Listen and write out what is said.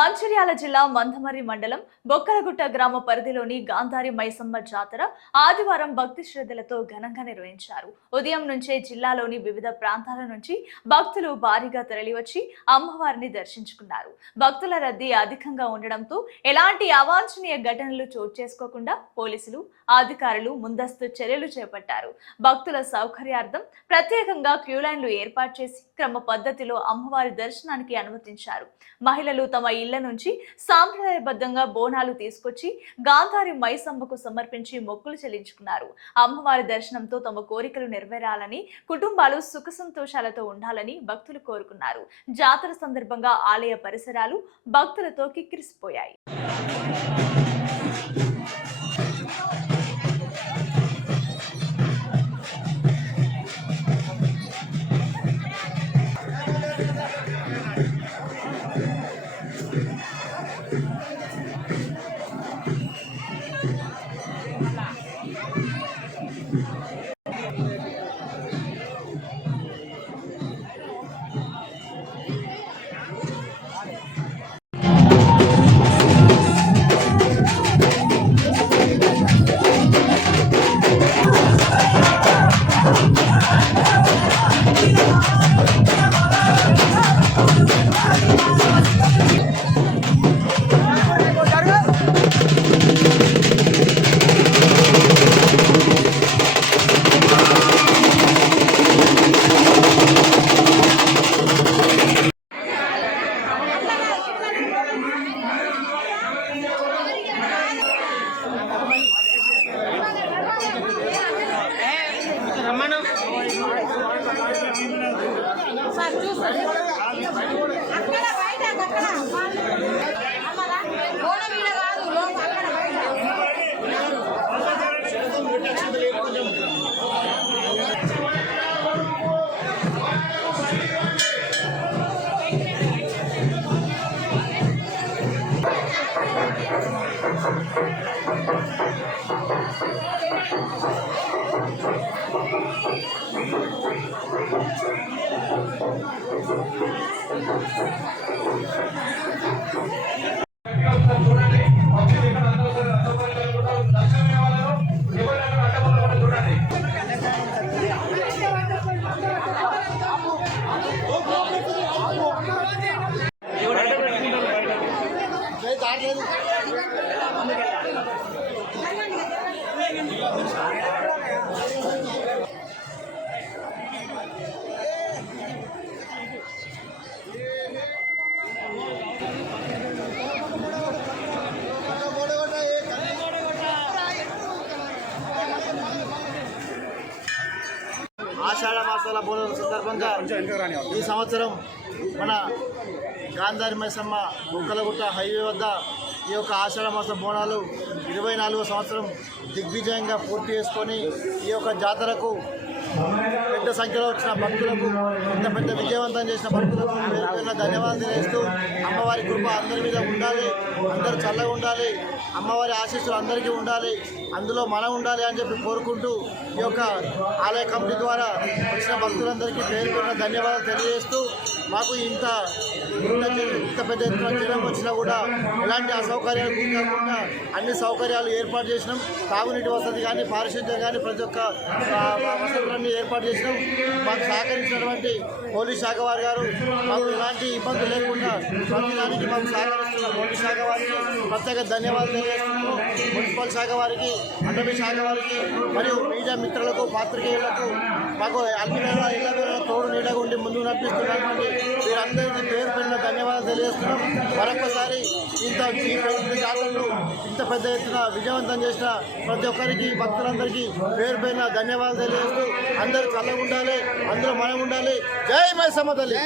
మంచిర్యాల జిల్లా మందమర్రి మండలం బొక్కలగుట్ట గ్రామ పరిధిలోని గాంధారి మైసమ్మ జాతర ఆదివారం భక్తి శ్రద్ధలతో ఘనంగా నిర్వహించారు. ఉదయం నుంచే జిల్లాలోని వివిధ ప్రాంతాల నుంచి భక్తులు భారీగా తరలివచ్చి అమ్మవారిని దర్శించుకున్నారు. భక్తుల రద్దీ అధికంగా ఉండడంతో ఎలాంటి అవాంఛనీయ ఘటనలు చోటు చేసుకోకుండా పోలీసులు అధికారులు ముందస్తు చర్యలు చేపట్టారు. భక్తుల సౌకర్యార్థం ప్రత్యేకంగా క్యూలైన్లు ఏర్పాటు చేసి క్రమ పద్ధతిలో అమ్మవారి దర్శనానికి అనుమతించారు. మహిళలు తమ ఇళ్ల నుంచి సాంప్రదాయబద్ధంగా బోనాలు తీసుకొచ్చి గాంధారి మైసమ్మకు సమర్పించి మొక్కులు చెల్లించుకున్నారు. అమ్మవారి దర్శనంతో తమ కోరికలు నెరవేరాలని, కుటుంబాలు సుఖ సంతోషాలతో ఉండాలని భక్తులు కోరుకున్నారు. జాతర సందర్భంగా ఆలయ పరిసరాలు భక్తులతో కిక్కిరిసిపోయాయి. ఆషాఢ మాసాల బోనాల సందర్భంగా ఈ సంవత్సరం మన గాంధారి మైసమ్మ బొక్కలగుట్ట హైవే వద్ద ఈ యొక్క ఆషాఢ మాస బోనాలు 24వ సంవత్సరం దిగ్విజయంగా పూర్తి చేసుకొని ఈ యొక్క జాతరకు పెద్ద సంఖ్యలో వచ్చిన భక్తులకు, ఇంత పెద్ద విజయవంతం చేసిన భక్తులకు ధన్యవాదాలు తెలియజేస్తూ అమ్మవారి కృప అందరి మీద ఉండాలి, అందరూ చల్లగా ఉండాలి, అమ్మవారి ఆశీస్సులు అందరికీ ఉండాలి, అందులో మనం ఉండాలి అని చెప్పి కోరుకుంటూ ఈ యొక్క ఆలయ కమిటీ ద్వారా వచ్చిన భక్తులందరికీ పేరు పేరున ధన్యవాదాలు తెలియజేస్తూ మాకు ఇంత పెద్ద ఎత్తున జనం వచ్చినా కూడా ఎలాంటి అసౌకర్యాలు కాకుండా అన్ని సౌకర్యాలు ఏర్పాటు చేసినాం. తాగునీటి వసతి కానీ, పారిశుద్ధ్యం కానీ ప్రతి ఒక్క వసతులన్నీ ఏర్పాటు చేసినాం. మాకు సహకరించినటువంటి పోలీస్ శాఖ వారి గారు మాకు ఎలాంటి ఇబ్బందులు లేకుండా ప్రతిదానికి మాకు సహకరిస్తున్న పోలీస్ శాఖ వారికి ప్రత్యేక ధన్యవాదాలు తెలియజేస్తున్నాము. మున్సిపల్ శాఖ వారికి, అటవీ శాఖ వారికి మరియు మీడియా మిత్రులకు, పాత్రికేయులకు మాకు అన్ని వేళ ఇళ్ల వేళ తోడు నీడగా ఉండి ముందు నడిపిస్తున్నటువంటి వీరందరికీ పేరు పెరిగిన ధన్యవాదాలు తెలియజేస్తున్నాం. మరొకసారి జాతరలు ఇంత పెద్ద ఎత్తున విజయవంతం చేసిన ప్రతి ఒక్కరికి, భక్తులందరికీ పేరు పేరున ధన్యవాదాలు తెలియజేస్తూ అందరూ చల్లగా ఉండాలి, అందరూ మనం ఉండాలి. జై మైసమ్మ తల్లి.